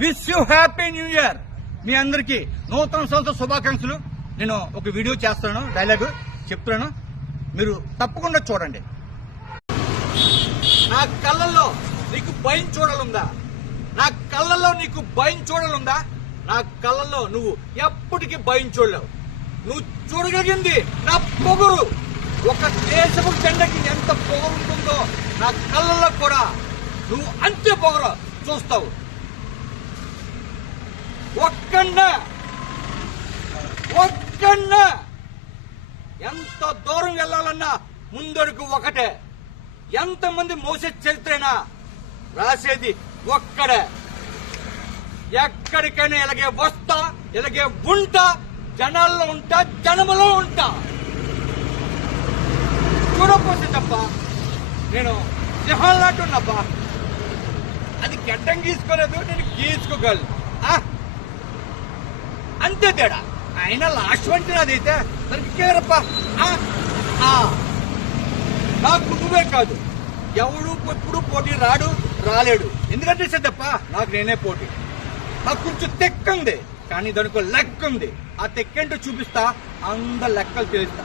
Wish you happy new year. మీ అందరికి నూతన సంవత్సర శుభాకాంక్షలు. నేను ఒక వీడియో చేస్తాను, డైలాగ్ చెప్తున్నాను, మీరు తప్పకుండా చూడండి. నా కళ్ళల్లో నీకు భయం చూడాలందా? నా కళ్ళల్లో నీకు భయం చూడాలందా? నా కళ్ళల్లో నువ్వు ఎప్పటికీ భయం చూడలేవు. నువ్వు చూడగలిగింది నా పొగరు. ఒక దేశపు జెండకి ఎంత పొగరు ఉంటుందో నా కళ్ళల్లో కూడా నువ్వు అంతే పొగరు చూస్తావు. ఒక్కన్నా ఎంత దూరం వెళ్ళాలన్నా ముందడుగు ఒకటే. ఎంతమంది మోసే చరిత్రైనా రాసేది ఒక్కడే. ఎక్కడికైనా ఇలాగే వస్తా, ఇలాగే ఉంటా, జనాల్లో ఉంటా, జనములో ఉంటా. చూడకపోతే తప్ప నేను సింహాలాంటి ఉన్నప్ప. అది గడ్డం గీసుకోలేదు, నేను గీసుకోగలను. అంతే తేడా. ఆయన లాస్ట్ వంటి అదైతే దానికి కేరప్ప. నాకు నువ్వే కాదు, ఎవడు ఎప్పుడు పోటీ రాలేడు. ఎందుకంటే తప్ప నాకు నేనే పోటీ. నాకు కొంచెం తెక్క ఉంది, కానీ దానికి లెక్క ఉంది. ఆ తెక్కేంటో చూపిస్తా, అందరు లెక్కలు తెలుస్తా.